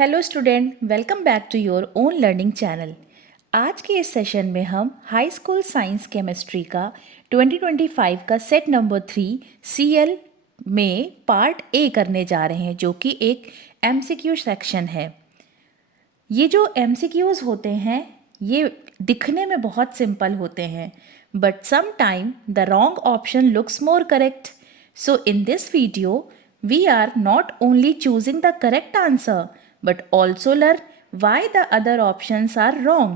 Hello student, welcome back to your own learning channel. आज के इस सेशन में हम हाई स्कूल साइंस केमिस्ट्री का 2025 का सेट नंबर 3 सीएल में पार्ट ए करने जा रहे हैं, जो कि एक एमसीक्यू सेक्शन है। ये जो एमसीक्यूज होते हैं ये दिखने में बहुत सिंपल होते हैं, but some time the wrong option looks more correct. So in this video we are not only choosing the correct answer but also learn why the other options are wrong.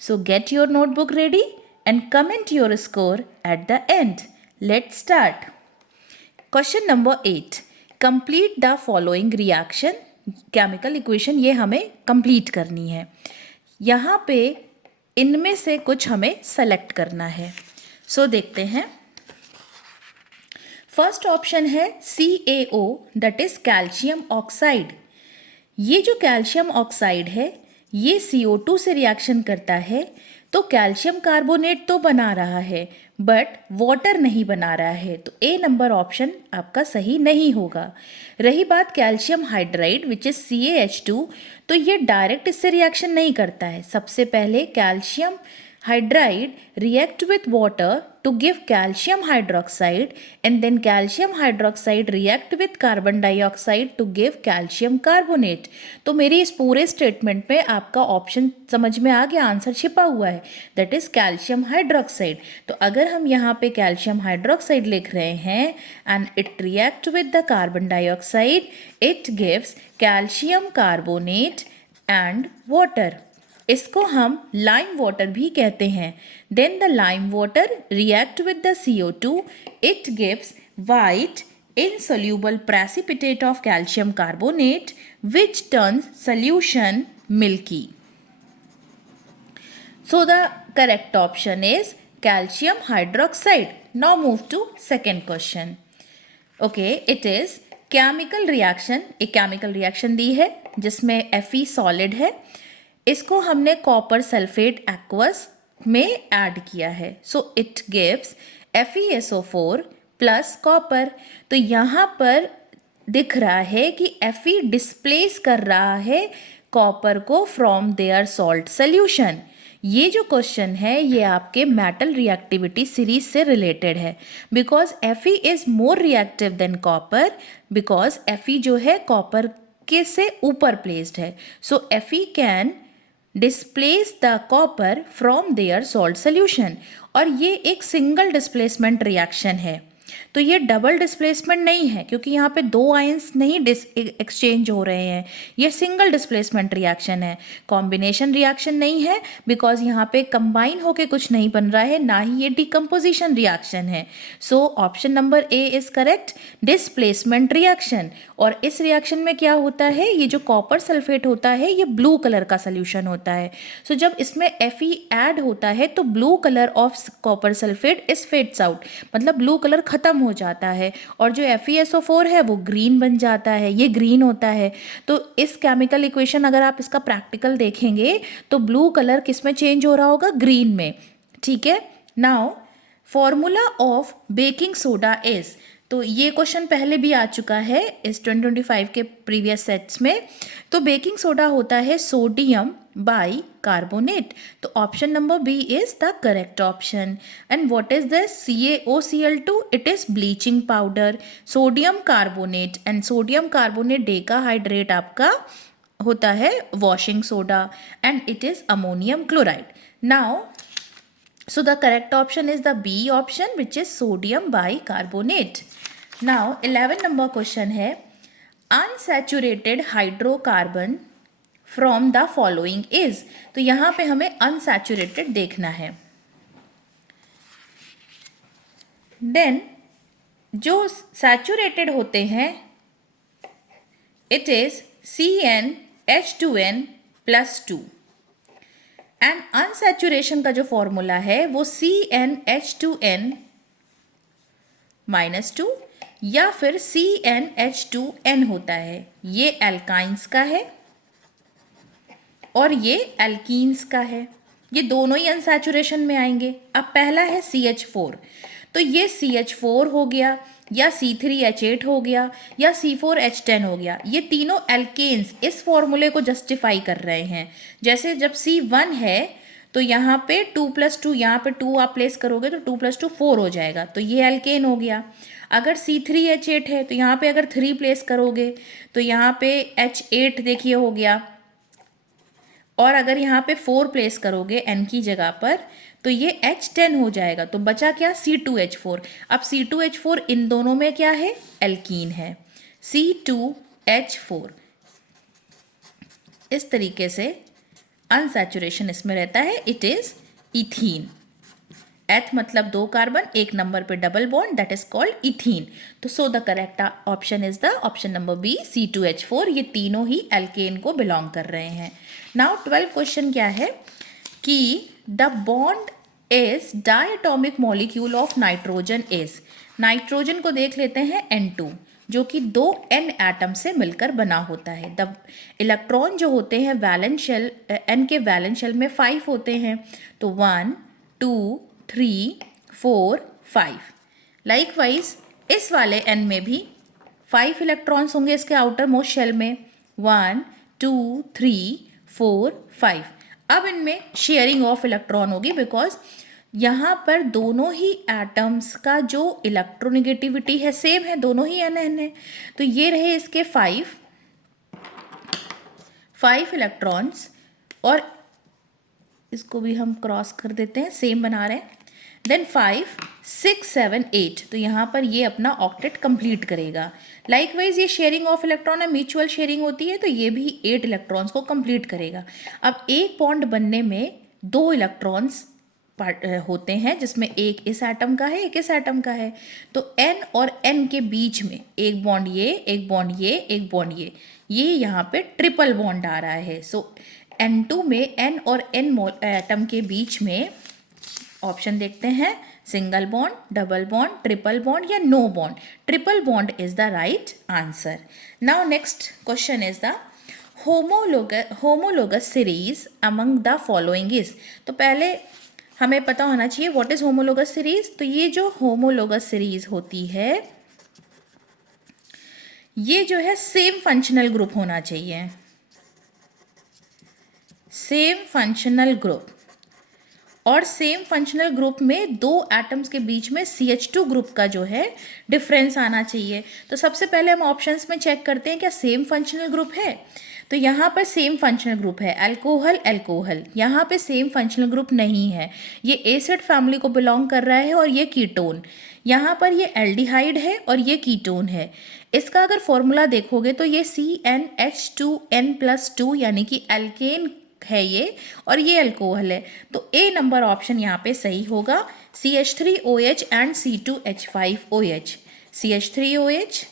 So get your notebook ready and comment your score at the end. Let's start. Question number 8. Complete the following reaction. Chemical equation ये हमें complete करनी है। यहाँ पे इनमें से कुछ हमें select करना है। So देखते हैं। फर्स्ट ऑप्शन है CaO, that is calcium oxide. ये जो कैल्शियम ऑक्साइड है ये CO2 से रिएक्शन करता है, तो कैल्शियम कार्बोनेट तो बना रहा है बट वाटर नहीं बना रहा है, तो ए नंबर ऑप्शन आपका सही नहीं होगा। रही बात calcium hydride which is CaH2, तो ये डायरेक्ट इससे रिएक्शन नहीं करता है। सबसे पहले calcium hydride react with water to give calcium hydroxide, and then calcium hydroxide react with carbon dioxide to give calcium carbonate। तो मेरी इस पूरे स्टेटमेंट में आपका ऑप्शन समझ में आ गया, आंसर छिपा हुआ है, दैट इज कैल्शियम हाइड्रोक्साइड। तो अगर हम यहाँ पे कैल्शियम हाइड्रोक्साइड लिख रहे हैं and it react with the carbon dioxide, it gives calcium carbonate and water. इसको हम लाइम वाटर भी कहते हैं। Then the lime water react with the CO2, it gives white insoluble precipitate of calcium carbonate which turns solution milky. So the correct option is calcium hydroxide. Now move to second question. Okay, it is chemical reaction। एक chemical reaction दी है जिसमें Fe solid है, इसको हमने copper sulphate aqueous में add किया है। So it gives FeSO4 plus copper. तो यहाँ पर दिख रहा है कि Fe डिस्प्लेस कर रहा है कॉपर को फ्रॉम देयर सॉल्ट सोल्यूशन। ये जो क्वेश्चन है ये आपके मेटल रिएक्टिविटी सीरीज से रिलेटेड है, because Fe is more reactive than copper, because Fe जो है कॉपर के से ऊपर प्लेस्ड है। So Fe can displace the copper from their salt solution, और ये एक सिंगल डिस्प्लेसमेंट रिएक्शन है। तो ये डबल डिस्प्लेसमेंट नहीं है, क्योंकि यहाँ पे दो आयंस नहीं एक्सचेंज हो रहे हैं, ये सिंगल डिस्प्लेसमेंट रिएक्शन है। कॉम्बिनेशन रिएक्शन नहीं है, बिकॉज यहाँ पे कंबाइन होके कुछ नहीं बन रहा है, ना ही ये डिकम्पोजिशन रिएक्शन है। So option number A is correct, displacement reaction. और इस रिएक्शन में क्या होता है, ये जो कॉपर सल्फेट होता है ये ब्लू कलर का सोल्यूशन होता है। सो जब इसमें Fe ऐड होता है तो blue colour of copper sulphate is fades out, मतलब ब्लू कलर खत्म हो जाता है, और जो FeSO4 है वो ग्रीन बन जाता है, ये ग्रीन होता है। तो इस केमिकल इक्वेशन अगर आप इसका प्रैक्टिकल देखेंगे तो ब्लू कलर किस में चेंज हो रहा होगा, ग्रीन में। ठीक है, now formula of baking soda is, तो ये क्वेश्चन पहले भी आ चुका है इस 2025 के प्रीवियस सेट्स में। तो बेकिंग सोडा होता है सोडियम बाई कार्बोनेट, तो option number B is the correct option. And what is this CaOCl2, it is bleaching powder. Sodium carbonate, and sodium carbonate decahydrate आपका होता है washing soda, and it is ammonium chloride. Now so the correct option is the B option, which is sodium bicarbonate. Now 11 number question है, unsaturated hydrocarbon from the following is, तो यहाँ पे हमें unsaturated देखना है। Then जो saturated होते हैं it is CnH2n plus 2, and unsaturation का जो फॉर्मूला है वो CnH2n -2 या फिर CnH2n होता है। ये एल्काइंस का है और ये एल्कीन्स का है, ये दोनों ही अनसैचुरेशन में आएंगे। अब पहला है CH4, तो ये CH4 हो गया, या C3H8 हो गया या C4H10 हो गया, ये तीनों एल्केन्स इस फॉर्मूले को जस्टिफाई कर रहे हैं। जैसे जब C1 है तो यहाँ पे 2+2, यहाँ पे 2 आप प्लेस करोगे तो 2+2 4 हो जाएगा, तो ये एल्केन हो गया। अगर C3H8 है तो यहाँ पे अगर 3 प्लेस करोगे तो यहाँ पे H8 देखिए हो गया, और अगर यहाँ पे 4 प्लेस करोगे N की जगह पर तो ये H10 हो जाएगा। तो बचा क्या? C2H4। अब C2H4 इन दोनों में क्या है? एल्कीन है, C2H4। इस तरीके से अनसैचुरेशन इसमें रहता है, इट इज इथीन। एथ मतलब 2 कार्बन, एक नंबर पे double bond, that is called ethene. तो so the correct option is the option number B, C2H4। ये तीनों ही एल्केन को बिलोंग कर रहे हैं। नाउ 12 क्वेश्चन क्या है कि the bond is diatomic molecule of nitrogen is. Nitrogen को देख लेते हैं N2, जो कि 2 N एटम से मिलकर बना होता है। द इलेक्ट्रॉन जो होते हैं वैलेंस शेल, N के वैलेंस शेल में 5 होते हैं, तो 1 2 3 4 5। लाइकवाइज इस वाले N में भी 5 इलेक्ट्रॉन्स होंगे इसके आउटर मोस्ट शेल में, 1 2 3 4 5। अब इनमें शेयरिंग ऑफ इलेक्ट्रॉन होगी, बिकॉज यहाँ पर दोनों ही एटम्स का जो इलेक्ट्रोनेगेटिविटी है सेम है, दोनों ही N है। तो ये रहे इसके 5 इलेक्ट्रॉन्स, और इसको भी हम क्रॉस कर देते हैं, सेम बना रहे हैं। देन 5 6 7 8, तो यहाँ पर ये अपना ऑक्टेट कंप्लीट करेगा। लाइकवाइज ये शेयरिंग ऑफ इलेक्ट्रॉन है, म्यूचुअल शेयरिंग होती है, तो ये भी 8 इलेक्ट्रॉन्स को कंप्लीट करेगा। अब एक बॉन्ड बनने में 2 इलेक्ट्रॉन्स होते हैं, जिसमें एक इस एटम का है, एक इस एटम का है। तो N और N के बीच में एक बॉन्ड ये, एक बॉन्ड ये, एक बॉन्ड ये यहाँ पे ट्रिपल बॉन्ड आ रहा है। सो N2 में N और N एटम के बीच में ऑप्शन देखते हैं, single bond, double bond, triple bond या no bond. Triple bond is the right answer. Now next question is the homologous series among the following is. तो पहले हमें पता होना चाहिए व्हाट इज होमोलोगस सीरीज। तो ये जो होमोलोगस सीरीज होती है, ये जो है सेम फंक्शनल ग्रुप होना चाहिए, सेम फंक्शनल ग्रुप। और सेम फंक्शनल ग्रुप में 2 एटम्स के बीच में CH2 ग्रुप का जो है डिफरेंस आना चाहिए। तो सबसे पहले हम ऑप्शंस में चेक करते हैं क्या सेम फंक्शनल ग्रुप है। तो यहाँ पर सेम फंक्शनल ग्रुप है, अल्कोहल अल्कोहल। यहाँ पे सेम फंक्शनल ग्रुप नहीं है, ये एसिड फैमिली को बिलोंग कर रहा है, और ये कीटोन। यहाँ पर ये एल्डिहाइड है और ये कीटोन है। इसका अगर फॉर्मूला देखोगे तो ये CnH2n+2 यानी कि एल्केन है ये, और ये अल्कोहल है। तो ए नंबर ऑप्शन यहाँ पे सही होगा, CH3OH and C2H5OH, CH3OH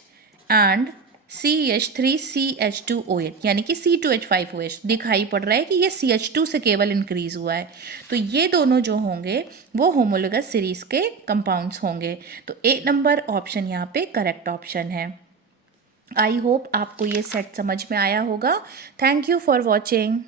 and CH3CH2OH, यानी कि C2H5OH। दिखाई पड़ रहा है कि ये CH2 से केवल इंक्रीज हुआ है। तो ये दोनों जो होंगे वो होमोलोगस सीरीज के कंपाउंड्स होंगे। तो ए नंबर ऑप्शन यहाँ पे करेक्ट ऑप्शन है। आई होप आपको ये सेट समझ में आया होगा। Thank you for watching.